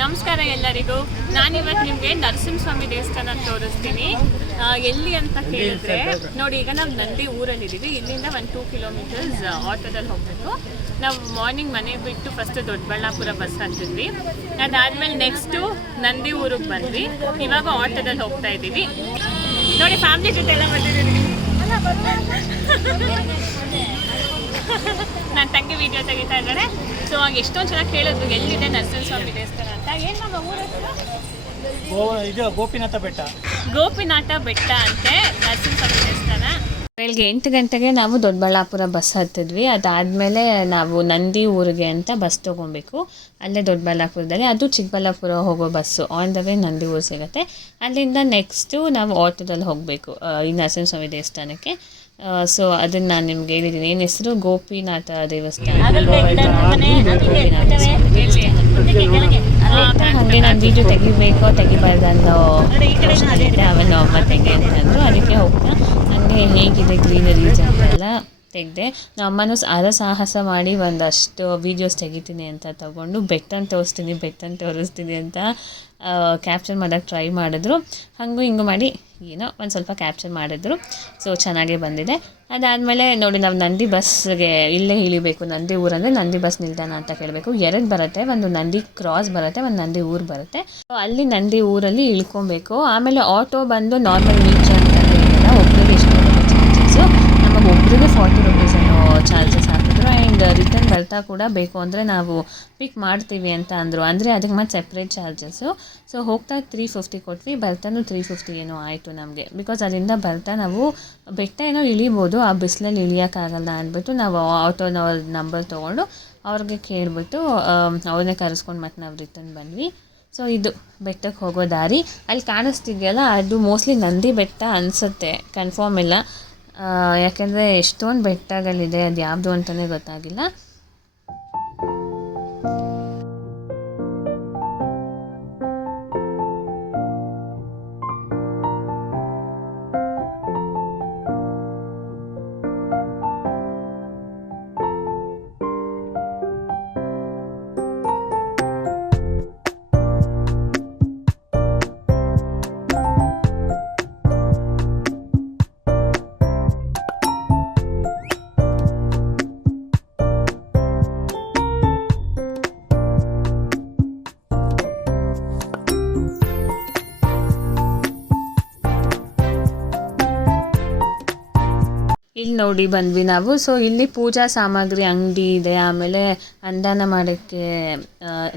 ನಮಸ್ಕಾರ ಎಲ್ಲರಿಗೂ. ನಾನಿವತ್ತು ನಿಮಗೆ ನರಸಿಂಹಸ್ವಾಮಿ ದೇವಸ್ಥಾನ ತೋರಿಸ್ತೀನಿ. ಎಲ್ಲಿ ಅಂತ ಕೇಳಿದ್ರೆ ನೋಡಿ, ಈಗ ನಾವು ನಂದಿ ಊರಲ್ಲಿದ್ದೀವಿ. ಇಲ್ಲಿಂದ 1-2 ಕಿಲೋಮೀಟರ್ಸ್ ಆಟೋದಲ್ಲಿ ಹೋಗಬೇಕು. ನಾವು ಮಾರ್ನಿಂಗ್ ಮನೆ ಬಿಟ್ಟು ಫಸ್ಟ್ ದೊಡ್ಡಬಳ್ಳಾಪುರ ಬಸ್ ಹತ್ತಿದ್ವಿ. ಅದಾದಮೇಲೆ ನೆಕ್ಸ್ಟು ನಂದಿ ಊರಿಗೆ ಬಂದ್ವಿ. ಇವಾಗ ಆಟೋದಲ್ಲಿ ಹೋಗ್ತಾ ಇದ್ದೀವಿ. ನೋಡಿ, ಫ್ಯಾಮಿಲಿ ಜೊತೆ ಎಲ್ಲ ಬಂದಿದ್ದೀವಿ. ನನ್ನ ತಂಗಿ ವಿಡಿಯೋ ತೆಗಿತಾ ಇದ್ದಾರೆ. ಸೊ ಆಗ ಎಷ್ಟೊಂದು ಜನ ಕೇಳಿದ್ರು ಎಲ್ಲಿದೆ ನರಸಿಂಹಸ್ವಾಮಿ ದೇವಸ್ಥಾನ ಅಂತ. ಏನು ನಮ್ಮ ಊರ ಇದು ಗೋಪಿನಾಥ ಬೆಟ್ಟ ಅಂತೆ ನರಸಿಂಹಸ್ವಾಮಿ ದೇವಸ್ಥಾನ. ಬೆಳಗ್ಗೆ 8 ಗಂಟೆಗೆ ನಾವು ದೊಡ್ಡಬಳ್ಳಾಪುರ ಬಸ್ ಹತ್ತಿದ್ವಿ. ಅದಾದಮೇಲೆ ನಾವು ನಂದಿ ಊರಿಗೆ ಅಂತ ಬಸ್ ತೊಗೊಬೇಕು. ಅಲ್ಲೇ ದೊಡ್ಡಬಳ್ಳಾಪುರದಲ್ಲಿ, ಅದು ಚಿಕ್ಕಬಳ್ಳಾಪುರ ಹೋಗೋ bus. On the way Nandi ಊರು ಸಿಗುತ್ತೆ. ಅಲ್ಲಿಂದ ನೆಕ್ಸ್ಟು ನಾವು ಆಟೋದಲ್ಲಿ ಹೋಗಬೇಕು ಈ ನರಸಿಂಹಸ್ವಾಮಿ ದೇವಸ್ಥಾನಕ್ಕೆ. ಸೊ ಅದನ್ನು ನಾನು ನಿಮ್ಗೆ ಹೇಳಿದ್ದೀನಿ. ಏನು ಹೆಸರು? ಗೋಪಿನಾಥ ದೇವಸ್ಥಾನ. ಹಾಗೆ ನಾನು ವೀಡಿಯೋ ತೆಗಿಬಾರ್ದು ಅನ್ನೋ ಅವನು ಅಮ್ಮ ತೆಗಿ ಅಂತಂದರು. ಅದಕ್ಕೆ ಹೋಗ್ತಾ ಹಂಗೆ ಹೇಗಿದೆ ಗ್ರೀನರೀಸ್ ಅಂತೆಲ್ಲ ತೆಗೆದೆ. ನಮ್ಮ ಅಮ್ಮನೂ ಸಾಹಸ ಮಾಡಿ ಒಂದಷ್ಟು ವೀಡಿಯೋಸ್ ತೆಗಿತೀನಿ ಅಂತ ತಗೊಂಡು ಬೆಟ್ಟನ ತೋರಿಸ್ತೀನಿ ಅಂತ ಕ್ಯಾಪ್ಚರ್ ಮಾಡೋಕ್ಕೆ ಟ್ರೈ ಮಾಡಿದ್ರು. ಹಾಗೂ ಹಿಂಗೆ ಮಾಡಿ ಏನೋ ಒಂದು ಸ್ವಲ್ಪ ಕ್ಯಾಪ್ಚರ್ ಮಾಡಿದ್ರು. ಸೊ ಚೆನ್ನಾಗೇ ಬಂದಿದೆ. ಅದಾದಮೇಲೆ ನೋಡಿ, ನಾವು ನಂದಿ ಬಸ್ಗೆ ಇಲ್ಲೇ ಇಳಿಬೇಕು. ನಂದಿ ಊರಂದರೆ ನಂದಿ ಬಸ್ ನಿಲ್ದಾಣ ಅಂತ ಕೇಳಬೇಕು. 2 ಬರುತ್ತೆ, ಒಂದು ನಂದಿ ಕ್ರಾಸ್ ಬರುತ್ತೆ, ಒಂದು ನಂದಿ ಊರು ಬರುತ್ತೆ. ಸೊ ಅಲ್ಲಿ ನಂದಿ ಊರಲ್ಲಿ ಇಳ್ಕೊಬೇಕು. ಆಮೇಲೆ ಆಟೋ ಬಂದು ನಾರ್ಮಲ್ ರೀಚ್ ಅಂತಂದರೆ ಏನಿಲ್ಲ, ಒಬ್ಬರಿಗೆ ಎಷ್ಟು ಚಾರ್ಜಸ್ಸು. ನಮಗೆ ಒಬ್ಬರಿಗೆ 40 ರೂಪೀಸ್ ಅನ್ನೋ ಚಾರ್ಜಸ್ ಹಾಕಿದ್ರು. ಆ್ಯಂಡ್ ರಿಟರ್ನ್ ಬರ್ತಾ ಕೂಡ ಬೇಕು ಅಂದರೆ ನಾವು ಪಿಕ್ ಮಾಡ್ತೀವಿ ಅಂತ ಅಂದರು. ಅಂದರೆ ಅದಕ್ಕೆ ಮತ್ತೆ ಸೆಪ್ರೇಟ್ ಚಾರ್ಜಸ್ಸು. ಸೊ ಹೋಗ್ತಾ 350 ಕೊಟ್ವಿ, ಬರ್ತಾನು 350 ಏನೋ ಆಯಿತು ನಮಗೆ. ಬಿಕಾಸ್ ಅಲ್ಲಿಂದ ಬರ್ತಾ ನಾವು ಬೆಟ್ಟ ಏನೋ ಇಳಿಬೋದು, ಆ ಬಿಸಿಲಲ್ಲಿ ಇಳಿಯೋಕ್ಕಾಗಲ್ಲ ಅಂದ್ಬಿಟ್ಟು ನಾವು ಆಟೋನವ್ರ ನಂಬರ್ ತೊಗೊಂಡು ಅವ್ರಿಗೆ ಕೇಳಿಬಿಟ್ಟು ಅವ್ರನ್ನೇ ಕರೆಸ್ಕೊಂಡು ಮತ್ತೆ ನಾವು ರಿಟರ್ನ್ ಬಂದ್ವಿ. ಸೊ ಇದು ಬೆಟ್ಟಕ್ಕೆ ಹೋಗೋ ದಾರಿ. ಅಲ್ಲಿ ಕಾಣಿಸ್ತಿದೆಯಲ್ಲ, ಅದು ಮೋಸ್ಟ್ಲಿ ನಂದಿ ಬೆಟ್ಟ ಅನಿಸುತ್ತೆ, ಕನ್ಫರ್ಮ್ ಇಲ್ಲ. ಯಾಕೆಂದರೆ ಎಷ್ಟೊಂದು ಬೆಟ್ಟಗಳಿದೆ, ಅದು ಯಾವುದು ಅಂತಲೇ ಗೊತ್ತಾಗಿಲ್ಲ. ಇಲ್ಲಿ ನೋಡಿ ಬಂದ್ವಿ ನಾವು. ಸೊ ಇಲ್ಲಿ ಪೂಜಾ ಸಾಮಗ್ರಿ ಅಂಗಡಿ ಇದೆ, ಆಮೇಲೆ ಅನ್ನದಾನ ಮಾಡೋಕ್ಕೆ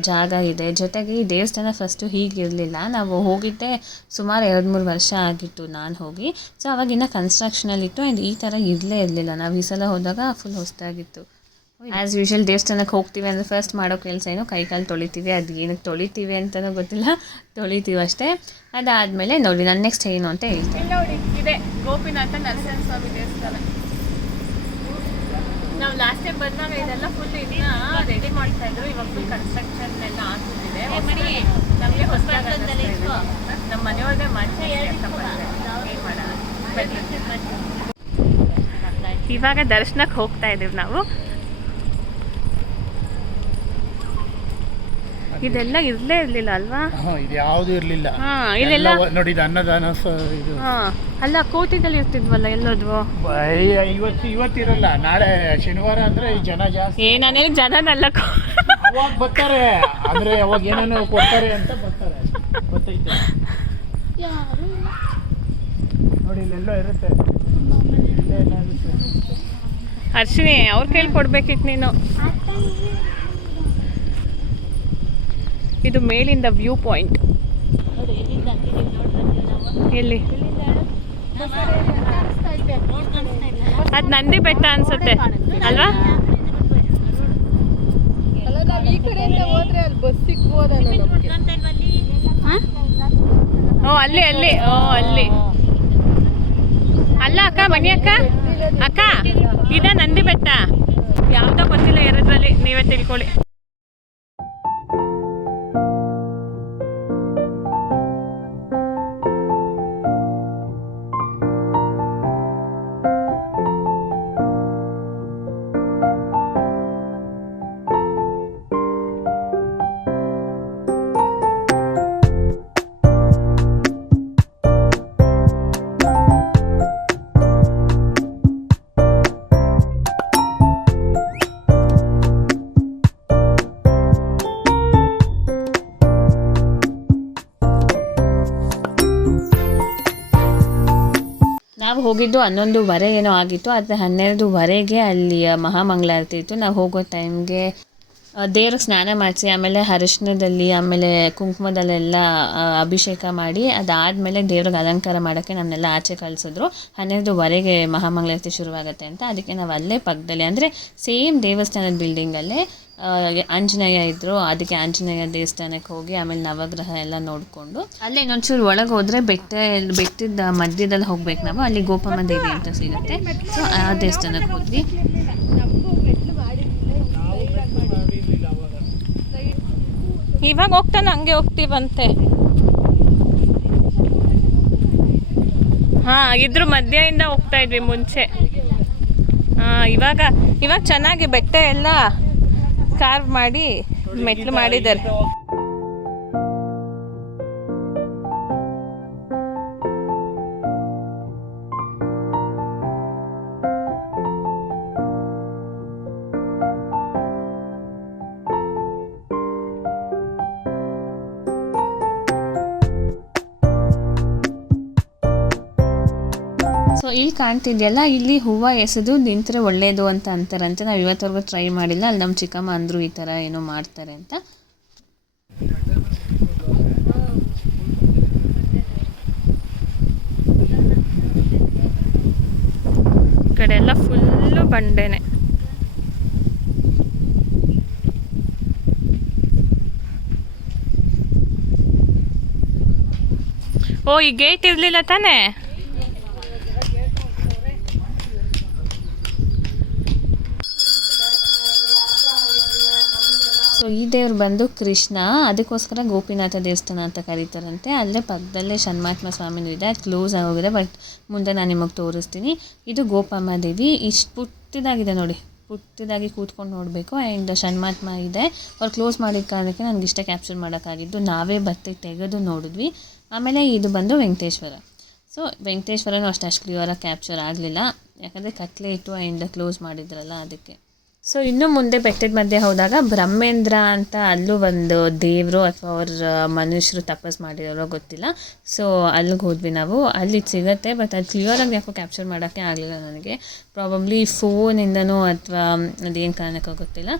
ಜಾಗ ಇದೆ. ಜೊತೆಗೆ ಈ ದೇವಸ್ಥಾನ ಫಸ್ಟು ಹೀಗಿರಲಿಲ್ಲ. ನಾವು ಹೋಗಿದ್ದೆ ಸುಮಾರು 2-3 ವರ್ಷ ಆಗಿತ್ತು ನಾನು ಹೋಗಿ. ಸೊ ಅವಾಗಿನ್ನ ಕನ್ಸ್ಟ್ರಕ್ಷನಲ್ಲಿತ್ತು. ಆ್ಯಂಡ್ ಈ ಥರ ಇರಲೇ ಇರಲಿಲ್ಲ. ನಾವು ಈ ಸಲ ಹೋದಾಗ ಫುಲ್ ಹೊಸದಾಗಿತ್ತು. ಆ್ಯಸ್ ಯೂಶ್ವಲ್ ದೇವಸ್ಥಾನಕ್ಕೆ ಹೋಗ್ತೀವಿ ಅಂದರೆ ಫಸ್ಟ್ ಮಾಡೋ ಕೆಲಸ ಏನು, ಕೈಕಾಲು ತೊಳಿತೀವಿ. ಅದು ಏನಕ್ಕೆ ತೊಳಿತೀವಿ ಅಂತಲೂ ಗೊತ್ತಿಲ್ಲ, ತೊಳಿತೀವಿ ಅಷ್ಟೇ. ಅದಾದಮೇಲೆ ನೋಡಿ ನಾನು ನೆಕ್ಸ್ಟ್ ಏನು ಅಂತ ಹೇಳ್ತೀನಿ. ನೋಡಿ, ಇದೆ ಗೋಪಿನಾಥ ನರಸಿಂಹಸ್ವಾಮಿ ದೇವಸ್ಥಾನ. ನಾವು ಲಾಸ್ಟ್ ಟೈಮ್ ಬಂದಾಗ ಇದೆಲ್ಲ ಫುಲ್ ಇದನ್ನ ರೆಡಿ ಮಾಡ್ತಾ ಇದ್ರು. ಇವಾಗ ಫುಲ್ ಕನ್ಸ್ಟ್ರಕ್ಷನ್ ಎಲ್ಲ ಆಗ್ತಿದೆ. ನಮಗೆ ಹೊಸದಾಗಿ ನಮ್ಮ ಮನೆಯವ್ರದೇ ಮಾಡಿ ಇವಾಗ ದರ್ಶನಕ್ಕೆ ಹೋಗ್ತಾ ಇದ್ದೀವಿ ನಾವು. ಇದೆಲ್ಲ ಇರಲೇ ಇರಲಿಲ್ಲ ಅಲ್ವಾ? ಇದು ಯಾವುದು ಇರಲಿಲ್ಲ. ಇದೆಲ್ಲ ನೋಡಿ, ಇದು ಅನ್ನದಾನ ಇದು. ಅಲ್ಲ, ಕೋಟಿದಲ್ಲಿ ಇರ್ತಿದ್ವಲ್ಲ ಎಲ್ಲೋದ್ವು. ಇವತ್ತಿರಲ್ಲ, ನಾಳೆ ಶನಿವಾರ ಅಂದ್ರೆ ಜನ ಜಾಸ್ತಿ. ನಾನೇನು ಜನನಲ್ಲ, ಅವಾಗ ಬರ್ತಾರೆ. ಅಂದ್ರೆ ಅವಾಗ ಏನೇನೋ ಕೊಡ್ತಾರೆ ಅಂತ ಬರ್ತಾರೆ. ಗೊತ್ತೈತೆ ನೋಡಿ, ಇಲ್ಲೆಲ್ಲೋ ಇರುತ್ತೆ. ಅರ್ಶಿನಿ ಅವ್ರ ಕೈಲಿ ಕೊಡ್ಬೇಕಿತ್ತು ನೀನು. ಇದು ಮೇಲಿಂದ ವ್ಯೂ ಪಾಯಿಂಟ್. ಎಲ್ಲಿ? ಅದು ನಂದಿ ಬೆಟ್ಟ ಅನ್ಸುತ್ತೆ ಅಲ್ವಾ? ಅಲ್ಲಿ ಅಲ್ಲಿ ಅಲ್ಲಿ ಅಲ್ಲ ಅಕ್ಕ, ಬನ್ನಿ ಅಕ್ಕ. ಅಕ್ಕ, ಇದ ನಂದಿ ಬೆಟ್ಟ. ಯಾವುದೋ ಗೊತ್ತಿಲ್ಲ, ಎರಡರಲ್ಲಿ ನೀವೇ ತಿಳ್ಕೊಳ್ಳಿ. ನಾವು ಹೋಗಿದ್ದು 11:15 ಏನೋ ಆಗಿತ್ತು, ಆದರೆ 12:15ಗೆ ಅಲ್ಲಿ ಮಹಾಮಂಗಳಾರತಿ ಇತ್ತು. ನಾವು ಹೋಗೋ ಟೈಮ್ಗೆ ದೇವ್ರಿಗೆ ಸ್ನಾನ ಮಾಡಿಸಿ ಆಮೇಲೆ ಅರಿಶಿಣದಲ್ಲಿ ಆಮೇಲೆ ಕುಂಕುಮದಲ್ಲೆಲ್ಲ ಅಭಿಷೇಕ ಮಾಡಿ ಅದಾದಮೇಲೆ ದೇವ್ರಿಗೆ ಅಲಂಕಾರ ಮಾಡೋಕ್ಕೆ ನಮ್ಮನ್ನೆಲ್ಲ ಆಚೆ ಕಳಿಸಿದ್ರು. 12:15ಗೆ ಮಹಾಮಂಗಳಾರತಿ ಶುರುವಾಗುತ್ತೆ ಅಂತ. ಅದಕ್ಕೆ ನಾವು ಅಲ್ಲೇ ಪಕ್ಕದಲ್ಲಿ ಅಂದರೆ ಸೇಮ್ ದೇವಸ್ಥಾನದ ಬಿಲ್ಡಿಂಗಲ್ಲೇ ಆಂಜನೇಯ ಇದ್ದರು. ಅದಕ್ಕೆ ಆಂಜನೇಯ ದೇವಸ್ಥಾನಕ್ಕೆ ಹೋಗಿ ಆಮೇಲೆ ನವಗ್ರಹ ಎಲ್ಲ ನೋಡಿಕೊಂಡು ಅಲ್ಲೇ ಇನ್ನೊಂಚೂರು ಒಳಗೆ ಹೋದರೆ ಬೆಟ್ಟದ ಮಧ್ಯದಲ್ಲಿ ಹೋಗ್ಬೇಕು ನಾವು. ಅಲ್ಲಿ ಗೋಪಮ್ಮ ದೇವಿ ಅಂತ ಸಿಗುತ್ತೆ. ಸೊ ಆ ದೇವಸ್ಥಾನಕ್ಕೆ ಹೋದ್ವಿ. ಇವಾಗ ಹೋಗ್ತಾನೆ ಹಂಗೆ ಹೋಗ್ತೀವಂತೆ. ಇದ್ರ ಮಧ್ಯದಿಂದ ಹೋಗ್ತಾ ಇದ್ವಿ ಮುಂಚೆ. ಇವಾಗ ಚೆನ್ನಾಗಿ ಬೆಟ್ಟ ಎಲ್ಲ ಕಾರ್ವ್ ಮಾಡಿ ಮೆಟ್ಲು ಮಾಡಿದ್ದಾರೆ. ಸೊ ಇಲ್ಲಿ ಕಾಣ್ತಿದೆಯಲ್ಲ, ಇಲ್ಲಿ ಹೂವು ಎಸೆದು ನಿಂತರೆ ಒಳ್ಳೆಯದು ಅಂತ ಅಂತಾರಂತೆ. ನಾವು ಇವತ್ತವರೆಗೂ ಟ್ರೈ ಮಾಡಿಲ್ಲ. ಅಲ್ಲಿ ನಮ್ಮ ಚಿಕ್ಕಮ್ಮ ಅಂದರು ಈ ಥರ ಏನೋ ಮಾಡ್ತಾರೆ ಅಂತ. ಈ ಕಡೆ ಎಲ್ಲ ಫುಲ್ಲು ಬಂಡೆನೆ. ಈ ಗೇಟ್ ಇರಲಿಲ್ಲ ತಾನೇ? ಸೊ ಈ ದೇವ್ರು ಬಂದು ಕೃಷ್ಣ, ಅದಕ್ಕೋಸ್ಕರ ಗೋಪಿನಾಥ ದೇವಸ್ಥಾನ ಅಂತ ಕರೀತಾರಂತೆ. ಅಲ್ಲೇ ಪಕ್ಕದಲ್ಲೇ ಷಣ್ಮಾತ್ಮ ಸ್ವಾಮಿನೂ ಇದೆ. ಅದು ಕ್ಲೋಸ್ ಆಗೋಗಿದೆ, ಬಟ್ ಮುಂದೆ ನಾನು ನಿಮಗೆ ತೋರಿಸ್ತೀನಿ. ಇದು ಗೋಪಮ್ಮ ದೇವಿ. ಇಷ್ಟು ಪುಟ್ಟದಾಗಿದೆ ನೋಡಿ, ಪುಟ್ಟದಾಗಿ ಕೂತ್ಕೊಂಡು ನೋಡಬೇಕು. ಆ್ಯಂಡ್ ಷಣ್ಮಾತ್ಮ ಇದೆ. ಅವ್ರು ಕ್ಲೋಸ್ ಮಾಡಿದ ಕಾರಣಕ್ಕೆ ನನಗೆ ಇಷ್ಟ ಕ್ಯಾಪ್ಚರ್ ಮಾಡೋಕ್ಕಾಗಿದ್ದು. ನಾವೇ ಬತ್ತೆ ತೆಗೆದು ನೋಡಿದ್ವಿ. ಆಮೇಲೆ ಇದು ಬಂದು ವೆಂಕಟೇಶ್ವರ. ಸೊ ವೆಂಕಟೇಶ್ವರನೂ ಅಷ್ಟು ಕ್ಲಿಯರಾಗಿ ಕ್ಯಾಪ್ಚರ್ ಆಗಲಿಲ್ಲ, ಯಾಕಂದರೆ ಕತ್ಲೆ ಇಟ್ಟು ಆ್ಯಂಡ್ ಕ್ಲೋಸ್ ಮಾಡಿದ್ರಲ್ಲ ಅದಕ್ಕೆ. ಸೊ ಇನ್ನು ಮುಂದೆ ಬೆಟ್ಟದ ಮಧ್ಯೆ ಹೋದಾಗ ಬ್ರಹ್ಮೇಂದ್ರ ಅಂತ ಅಲ್ಲೂ ಒಂದು ದೇವರು ಅಥವಾ ಅವ್ರ ಮನುಷ್ಯರು ತಪಸ್ ಮಾಡಿರೋರೋ ಗೊತ್ತಿಲ್ಲ. ಸೊ ಅಲ್ಲಿಗೆ ಹೋದ್ವಿ ನಾವು. ಅಲ್ಲಿ ಸಿಗುತ್ತೆ, ಬಟ್ ಅದು ಕ್ಲಿಯರಾಗಿ ಯಾಕೋ ಕ್ಯಾಪ್ಚರ್ ಮಾಡೋಕ್ಕೆ ಆಗಲಿಲ್ಲ ನನಗೆ. ಪ್ರಾಬಬ್ಲಿ ಫೋನಿಂದನೂ ಅಥವಾ ಅದೇನು ಕಾರಣಕ್ಕೋ ಗೊತ್ತಿಲ್ಲ.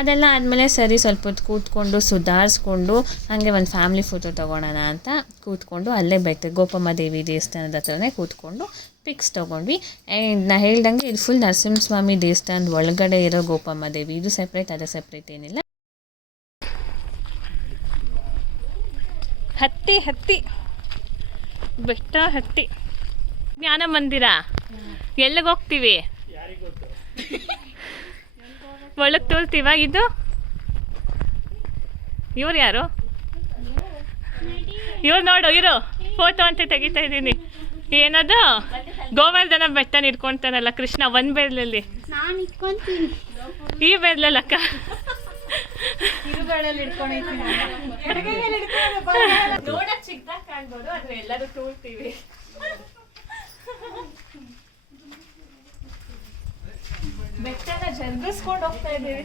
ಅದೆಲ್ಲ ಆದಮೇಲೆ ಸರಿ ಸ್ವಲ್ಪ ಹೊತ್ತು ಕೂತ್ಕೊಂಡು ಸುಧಾರಿಸ್ಕೊಂಡು ಹಾಗೆ ಒಂದು ಫ್ಯಾಮ್ಲಿ ಫೋಟೋ ತೊಗೊಳೋಣ ಅಂತ ಕೂತ್ಕೊಂಡು ಅಲ್ಲೇ ಗೋಪಮ್ಮ ದೇವಿ ದೇವಸ್ಥಾನದ ಹತ್ರನೇ ಕೂತ್ಕೊಂಡು ಪಿಕ್ಸ್ ತೊಗೊಂಡ್ವಿ. ಆ್ಯಂಡ್ ನಾ ಹೇಳ್ದಂಗೆ ಇದು ಫುಲ್ ನರಸಿಂಹಸ್ವಾಮಿ ದೇವಸ್ಥಾನದ ಒಳಗಡೆ ಇರೋ ಗೋಪಮ್ಮ ದೇವಿ. ಇದು ಸೆಪ್ರೇಟ್, ಅದು ಸೆಪ್ರೇಟ್ ಏನಿಲ್ಲ. ಹತ್ತಿ ಬೆಟ್ಟ ಹತ್ತಿ ಜ್ಞಾನ ಮಂದಿರ. ಎಲ್ಲಿಗೆ ಹೋಗ್ತೀವಿ? ಒಳಗೆ ತೋರ್ತೀವ? ಇದು ಇವ್ರು ಯಾರು? ಇವ್ರು ನೋಡು, ಇರು ಫೋಟೋ ಅಂತ ತೆಗಿತಾ ಇದ್ದೀನಿ. ಏನದು ಗೋವರ್ಧನ ಬೆಟ್ಟ ಇಟ್ಕೊತಾನಲ್ಲ ಕೃಷ್ಣ ಒಂದು ಬೆರಳಲ್ಲಿ. ಈ ಬೆರಳಲ್ಲಕ್ಕ ನೋಡಕ್ ಚಿಕ್ಕದಾಗ ಕಾಣ್ಬೋದು, ಆದ್ರೆ ಎಲ್ಲರೂ ತೋರ್ತೀವಿ. ಬೆಟ್ಟನ ಜರ್ಗಿಸ್ಕೊಂಡು ಹೋಗ್ತಾ ಇದ್ದೀವಿ.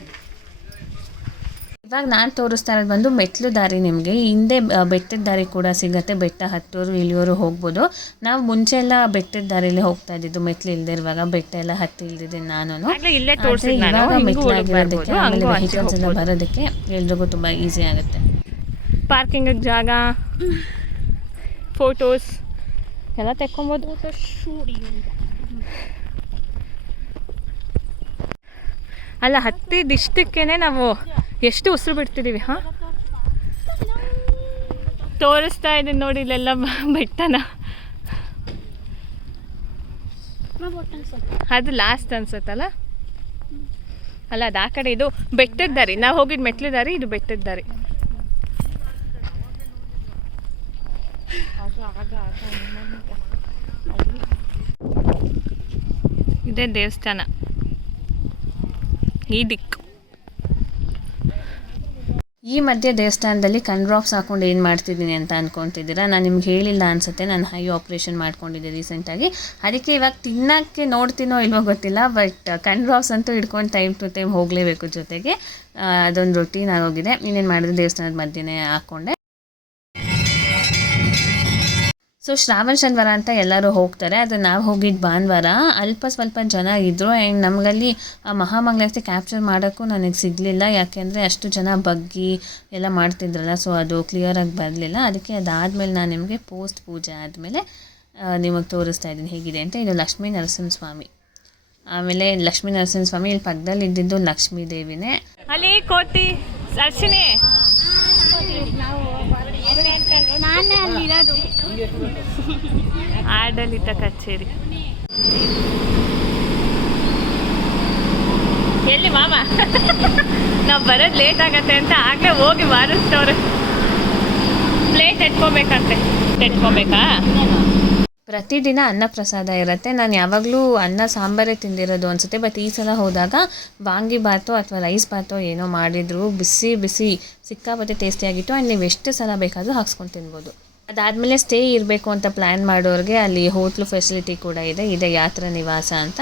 ಇವಾಗ ನಾನು ತೋರಿಸ್ತಾ ಇರೋದು ಬಂದು ಮೆಟ್ಲು ದಾರಿ. ನಿಮಗೆ ಹಿಂದೆ ಬೆಟ್ಟದ ದಾರಿ ಕೂಡ ಸಿಗುತ್ತೆ. ಬೆಟ್ಟ ಹತ್ತೋರು ಇಳಿಯೋರು ಹೋಗ್ಬೋದು. ನಾವು ಮುಂಚೆ ಎಲ್ಲ ಬೆಟ್ಟದ ದಾರಿಯಲ್ಲಿ ಹೋಗ್ತಾ ಇದ್ದಿದ್ದು, ಮೆಟ್ಲು ಇಲ್ಲದೆ ಇರುವಾಗ. ಬೆಟ್ಟ ಎಲ್ಲ ಹತ್ತಿ ಇಳಿದಿದ್ದೆ ನಾನು. ಇವಾಗ ಮೆಟ್ಲಾಗಿರೋದಕ್ಕೆ ಆಮೇಲೆ ವೆಹಿಕಲ್ಸ್ ಎಲ್ಲ ಬರೋದಕ್ಕೆ ಎಲ್ರಿಗೂ ತುಂಬ ಈಸಿ ಆಗುತ್ತೆ. ಪಾರ್ಕಿಂಗ್ ಜಾಗ, ಫೋಟೋಸ್ ಎಲ್ಲ ತೆಕ್ಕೊಬೋದು. ಅಲ್ಲ, ಹತ್ತಿದಿಷ್ಟಕ್ಕೇನೆ ನಾವು ಎಷ್ಟು ಉಸಿರು ಬಿಡ್ತಿದ್ದೀವಿ. ತೋರಿಸ್ತಾ ಇದ್ದೀನಿ ನೋಡಿ ಇಲ್ಲೆಲ್ಲ ಬೆಟ್ಟನ. ಅದು ಲಾಸ್ಟ್ ಅನ್ಸುತ್ತಲ್ಲ. ಅಲ್ಲ, ಅದು ಆ ಕಡೆ. ಇದು ಬೆಟ್ಟದ ದಾರಿ. ನಾವು ಹೋಗಿದ್ದು ಮೆಟ್ಲು ದಾರಿ, ಇದು ಬೆಟ್ಟದ ದಾರಿ. ಇದೇ ದೇವಸ್ಥಾನ, ಈ ದಿಕ್ಕು. ಈ ಮಧ್ಯೆ ದೇವಸ್ಥಾನದಲ್ಲಿ ಕಣ್ಡ್ರಾಪ್ಸ್ ಹಾಕೊಂಡು ಏನು ಮಾಡ್ತಿದ್ದೀನಿ ಅಂತ ಅಂದ್ಕೊತಿದ್ದೀರಾ? ನಾನು ನಿಮ್ಗೆ ಹೇಳಿಲ್ಲ ಅನಿಸುತ್ತೆ. ನಾನು ಹೈ ಆಪ್ರೇಷನ್ ಮಾಡ್ಕೊಂಡಿದ್ದೆ ರೀಸೆಂಟಾಗಿ. ಅದಕ್ಕೆ ಇವಾಗ ತಿನ್ನೋಕ್ಕೆ ನೋಡ್ತೀನೋ ಇಲ್ವೋ ಗೊತ್ತಿಲ್ಲ, ಬಟ್ ಕಣ್ಡ್ರಾಪ್ಸ್ ಅಂತೂ ಹಿಡ್ಕೊಂಡು ಟೈಮ್ ಟು ಟೈಮ್ ಹೋಗಲೇಬೇಕು ಜೊತೆಗೆ. ಅದೊಂದು ರೊಟೀನ್ ಆಗೋಗಿದೆ. ಇನ್ನೇನು ಮಾಡಿದ್ರೆ ದೇವಸ್ಥಾನದ ಮಧ್ಯೆನೇ ಹಾಕ್ಕೊಂಡೆ. ಸೊ ಶ್ರಾವಣ ಶನಿವಾರ ಅಂತ ಎಲ್ಲರೂ ಹೋಗ್ತಾರೆ, ಆದರೆ ನಾವು ಹೋಗಿದ್ದು ಭಾನುವಾರ. ಸ್ವಲ್ಪ ಜನ ಇದ್ದರು ಆ್ಯಂಡ್ ನಮಗಲ್ಲಿ ಮಹಾಮಂಗಳಾರತಿ ಕ್ಯಾಪ್ಚರ್ ಮಾಡೋಕ್ಕೂ ನನಗೆ ಸಿಗಲಿಲ್ಲ, ಯಾಕೆಂದರೆ ಅಷ್ಟು ಜನ ಬಗ್ಗಿ ಎಲ್ಲ ಮಾಡ್ತಿದ್ರಲ್ಲ, ಸೊ ಅದು ಕ್ಲಿಯರಾಗಿ ಬರಲಿಲ್ಲ. ಅದಕ್ಕೆ ಅದಾದಮೇಲೆ ನಾನು ನಿಮಗೆ ಪೋಸ್ಟ್ ಪೂಜೆ ಆದಮೇಲೆ ನಿಮಗೆ ತೋರಿಸ್ತಾ ಇದ್ದೀನಿ ಹೇಗಿದೆ ಅಂತ. ಇದು ಲಕ್ಷ್ಮೀ ನರಸಿಂಹಸ್ವಾಮಿ. ಆಮೇಲೆ ಲಕ್ಷ್ಮೀ ನರಸಿಂಹಸ್ವಾಮಿ ಇಲ್ಲಿ ಪಕ್ಕದಲ್ಲಿ ಇದ್ದಿದ್ದು ಲಕ್ಷ್ಮೀ ದೇವಿನೇ. ಅಲ್ಲಿ ಕೋತಿ ಅರ್ಶಿನಿ ಆಡಳಿತ ಕಚೇರಿ. ಎಲ್ಲಿ ಮಾಮ ನಾವು ಬರೋದು ಲೇಟ್ ಆಗತ್ತೆ ಅಂತ ಆಗಲೇ ಹೋಗಿ ಮಾರಿಸ್ತವ್ರೆ. ಪ್ಲೇಟ್ ಎತ್ಕೋಬೇಕಾ? ಪ್ರತಿದಿನ ಅನ್ನ ಪ್ರಸಾದ ಇರುತ್ತೆ. ನಾನು ಯಾವಾಗಲೂ ಅನ್ನ ಸಾಂಬಾರೇ ತಿಂದಿರೋದು ಅನಿಸುತ್ತೆ, ಬಟ್ ಈ ಸಲ ಹೋದಾಗ ವಾಂಗಿ ಬಾತು ಅಥವಾ ರೈಸ್ ಬಾತು ಏನೋ ಮಾಡಿದ್ರು, ಬಿಸಿ ಸಿಕ್ಕಾಪಟ್ಟೆ ಟೇಸ್ಟಿಯಾಗಿತ್ತು. ಆ್ಯಂಡ್ ನೀವು ಎಷ್ಟು ಸಲ ಬೇಕಾದರೂ ಹಾಕ್ಸ್ಕೊಂಡು ತಿನ್ಬೋದು. ಅದಾದಮೇಲೆ ಸ್ಟೇ ಇರಬೇಕು ಅಂತ ಪ್ಲ್ಯಾನ್ ಮಾಡೋರಿಗೆ ಅಲ್ಲಿ ಹೋಟ್ಲು ಫೆಸಿಲಿಟಿ ಕೂಡ ಇದೆ ಯಾತ್ರಾ ನಿವಾಸ ಅಂತ.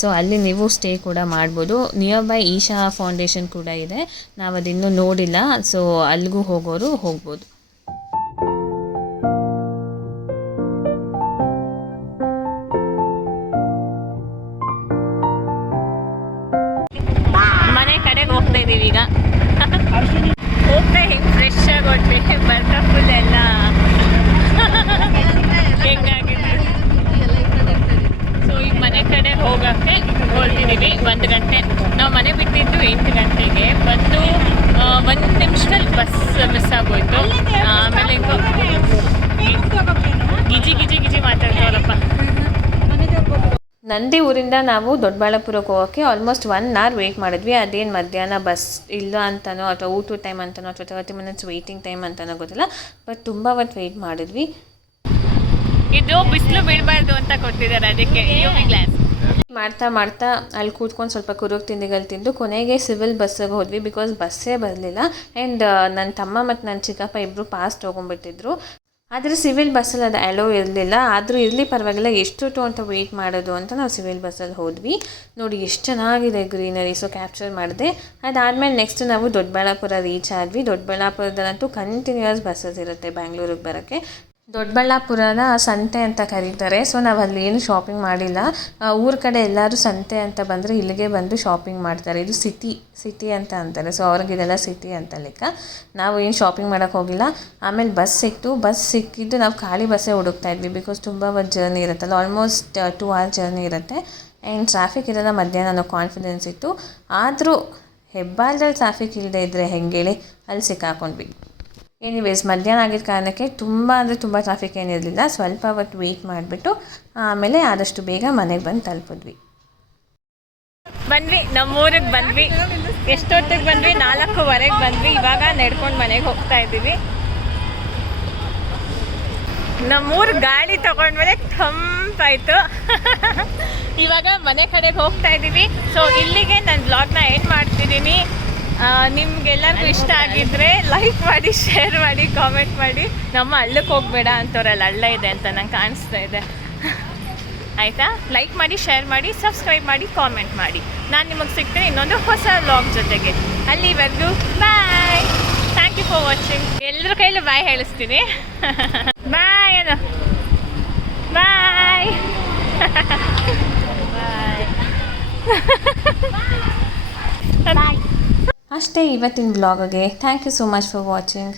ಸೊ ಅಲ್ಲಿ ನೀವು ಸ್ಟೇ ಕೂಡ ಮಾಡ್ಬೋದು. ನಿಯರ್ ಬೈ ಈಶಾ ಫೌಂಡೇಶನ್ ಕೂಡ ಇದೆ, ನಾವು ಅದಿನ್ನೂ ನೋಡಿಲ್ಲ, ಸೊ ಅಲ್ಲಿಗೂ ಹೋಗೋರು ಹೋಗ್ಬೋದು. ಮನೆ ಕಡೆಗೆ ಹೋಗ್ತಾ ಇದ್ದೀವಿ ಈಗ. ಹೋಗ್ತಾ ಹಿಂಗೆ ಫ್ರೆಶ್ ಆಗಿ ಹೊಟ್ಟಿ ಬರ್ತಾ ಫುಲ್ ಎಲ್ಲ ಹೆಂಗಾಗಿದೆ. ಸೊ ಈಗ ಮನೆ ಕಡೆ ಹೋಗೋಕ್ಕೆ ಹೊರಟಿದ್ದೀವಿ. 1 ಗಂಟೆ ನಾವು ಮನೆ ಬಿಟ್ಟಿದ್ದು 8 ಗಂಟೆಗೆ. ಬಂದು 1 ನಿಮಿಷದಲ್ಲಿ ಬಸ್ ಮಿಸ್ ಆಗೋಯ್ತು. ಆಮೇಲೆ ಗಿಜಿ ಮಾತಾಡ್ತಾವಲ್ಲಪ್ಪ. ನಂದಿ ಊರಿಂದ ನಾವು ದೊಡ್ಡಬಳ್ಳಾಪುರಕ್ಕೆ ಹೋಗೋಕ್ಕೆ ಆಲ್ಮೋಸ್ಟ್ 1 ಅವರ್ ವೆಯ್ಟ್ ಮಾಡಿದ್ವಿ. ಅದೇನು ಮಧ್ಯಾಹ್ನ ಬಸ್ ಇಲ್ಲ ಅಂತನೋ ಅಥವಾ ಊಟದ ಟೈಮ್ ಅಂತನೋ ಅಥವಾ 30 ಮಿನಿಟ್ಸ್ ವೆಯ್ಟಿಂಗ್ ಟೈಮ್ ಅಂತನೋ ಗೊತ್ತಿಲ್ಲ, ಬಟ್ ತುಂಬ ಹೊತ್ತು ವೆಯ್ಟ್ ಮಾಡಿದ್ವಿ. ಇದು ಬಿಸಿಲು ಬೀಳಬಾರ್ದು ಅಂತ ಕೊಟ್ಟಿದ್ದಾರೆ, ಅದಕ್ಕೆ UV ಗ್ಲಾಸ್. ಮಾಡ್ತಾ ಅಲ್ಲಿ ಕೂತ್ಕೊಂಡು ಸ್ವಲ್ಪ ಕುರುಗ್ ತಿಂಡಿಗಳು ತಿಂದು ಕೊನೆಗೆ ಸಿವಿಲ್ ಬಸ್ಸಿಗೆ ಹೋದ್ವಿ, ಬಿಕಾಸ್ ಬಸ್ಸೇ ಬರಲಿಲ್ಲ. ಆ್ಯಂಡ್ ನನ್ನ ತಮ್ಮ ಮತ್ತು ನನ್ನ ಚಿಕ್ಕಪ್ಪ ಇಬ್ಬರು ಪಾಸ್ ತೊಗೊಂಡ್ಬಿಟ್ಟಿದ್ರು. ಆದರೆ ಸಿವಿಲ್ ಬಸ್ಸಲ್ಲಿ ಅದು ಅಲೋ ಇರಲಿಲ್ಲ. ಆದರೂ ಇರಲಿ ಪರವಾಗಿಲ್ಲ, ಎಷ್ಟೊತ್ತು ಅಂತ ವೆಯ್ಟ್ ಮಾಡೋದು ಅಂತ ನಾವು ಸಿವಿಲ್ ಬಸ್ಸಲ್ಲಿ ಹೋದ್ವಿ. ನೋಡಿ ಎಷ್ಟು ಚೆನ್ನಾಗಿದೆ ಗ್ರೀನರಿ, ಸೊ ಕ್ಯಾಪ್ಚರ್ ಮಾಡಿದೆ. ಅದಾದಮೇಲೆ ನೆಕ್ಸ್ಟ್ ನಾವು ದೊಡ್ಡಬಳ್ಳಾಪುರ ರೀಚ್ ಆದ್ವಿ. ದೊಡ್ಡಬಳ್ಳಾಪುರದಲ್ಲಂತೂ ಕಂಟಿನ್ಯೂಯಸ್ ಬಸ್ಸಸ್ ಇರುತ್ತೆ ಬ್ಯಾಂಗ್ಳೂರಿಗೆ ಬರೋಕ್ಕೆ. ದೊಡ್ಡಬಳ್ಳಾಪುರನ ಸಂತೆ ಅಂತ ಕರೀತಾರೆ. ಸೊ ನಾವು ಅಲ್ಲಿ ಏನು ಶಾಪಿಂಗ್ ಮಾಡಿಲ್ಲ. ಊರ ಕಡೆ ಎಲ್ಲರೂ ಸಂತೆ ಅಂತ ಬಂದರೆ ಇಲ್ಲಿಗೆ ಬಂದು ಶಾಪಿಂಗ್ ಮಾಡ್ತಾರೆ. ಇದು ಸಿಟಿ ಅಂತ ಅಂತಾರೆ, ಸೊ ಅವ್ರಿಗಿದೆಲ್ಲ ಸಿಟಿ ಅಂತ ಲೆಕ್ಕ. ನಾವು ಏನು ಶಾಪಿಂಗ್ ಮಾಡೋಕ್ಕೆ ಹೋಗಿಲ್ಲ. ಆಮೇಲೆ ಬಸ್ ಸಿಕ್ಕಿದ್ದು ನಾವು ಖಾಲಿ ಬಸ್ಸೇ ಹುಡುಕ್ತಾ ಇದ್ವಿ, ಬಿಕಾಸ್ ತುಂಬ ಹೊತ್ತು ಜರ್ನಿ ಇರುತ್ತಲ್ಲ, ಆಲ್ಮೋಸ್ಟ್ 2 ಅವರ್ ಜರ್ನಿ ಇರುತ್ತೆ. ಆ್ಯಂಡ್ ಟ್ರಾಫಿಕ್ ಇರೋಲ್ಲ ಮಧ್ಯಾಹ್ನ ಅನ್ನೋ ಕಾನ್ಫಿಡೆನ್ಸ್ ಇತ್ತು. ಆದರೂ ಹೆಬ್ಬಾಳದಲ್ಲಿ ಟ್ರಾಫಿಕ್ ಇಲ್ಲದೆ ಇದ್ದರೆ ಹೆಂಗೇಳಿ, ಅಲ್ಲಿ ಸಿಕ್ಕಾಕೊಂಡ್ವಿ. ಎನಿವೇಸ್ ಮಧ್ಯಾಹ್ನ ಆಗಿದ್ದ ಕಾರಣಕ್ಕೆ ತುಂಬ ಟ್ರಾಫಿಕ್ ಏನಿರಲಿಲ್ಲ. ಸ್ವಲ್ಪ ಹೊತ್ತು ವೆಯ್ಟ್ ಮಾಡಿಬಿಟ್ಟು ಆಮೇಲೆ ಆದಷ್ಟು ಬೇಗ ಮನೆಗೆ ಬಂದು ತಲುಪಿದ್ವಿ. ನಮ್ಮೂರಿಗೆ ಬಂದ್ವಿ. ಎಷ್ಟೊತ್ತಿಗೆ ಬಂದ್ವಿ? 4:15ಗೆ ಬಂದ್ವಿ. ಇವಾಗ ನಡ್ಕೊಂಡು ಮನೆಗೆ ಹೋಗ್ತಾ ಇದ್ದೀವಿ. ನಮ್ಮೂರು ಗಾಳಿ ತಗೊಂಡ್ಮೇಲೆ ತಂಪಾಯಿತು. ಇವಾಗ ಮನೆ ಕಡೆಗೆ ಹೋಗ್ತಾ ಇದ್ದೀವಿ. ಸೊ ಇಲ್ಲಿಗೆ ನನ್ನ ಬ್ಲಾಗ್ನ ಎಂಡ್ ಮಾಡ್ತಿದ್ದೀನಿ. ನಿಮ್ಗೆಲ್ಲರಿಗೂ ಇಷ್ಟ ಆಗಿದ್ದರೆ ಲೈಕ್ ಮಾಡಿ, ಶೇರ್ ಮಾಡಿ, ಕಾಮೆಂಟ್ ಮಾಡಿ. ನಮ್ಮ ಹಳ್ಳಕ್ಕೆ ಹೋಗಬೇಡ ಅಂತವ್ರಲ್ಲ, ಹಳ್ಳ ಇದೆ ಅಂತ ನಂಗೆ ಕಾಣಿಸ್ತಾ ಇದೆ. ಆಯಿತಾ? ಲೈಕ್ ಮಾಡಿ, ಶೇರ್ ಮಾಡಿ, ಸಬ್ಸ್ಕ್ರೈಬ್ ಮಾಡಿ, ಕಾಮೆಂಟ್ ಮಾಡಿ. ನಾನು ನಿಮಗೆ ಸಿಗ್ತೀನಿ ಇನ್ನೊಂದು ಹೊಸ ವ್ಲಾಗ್ ಜೊತೆಗೆ. ಅಲ್ಲಿವರೆಗೂ bye. Thank you for watching. ಎಲ್ಲರ ಕೈಲೂ ಬಾಯ್ ಹೇಳಿಸ್ತೀನಿ. ಬಾಯ್ ಅಲ್ಲ, ಬಾಯ್ ಬಾಯ್. ಅಷ್ಟೇ ಇವತ್ತಿನ ಬ್ಲಾಗ್ಗೆ. Thank you so much for watching.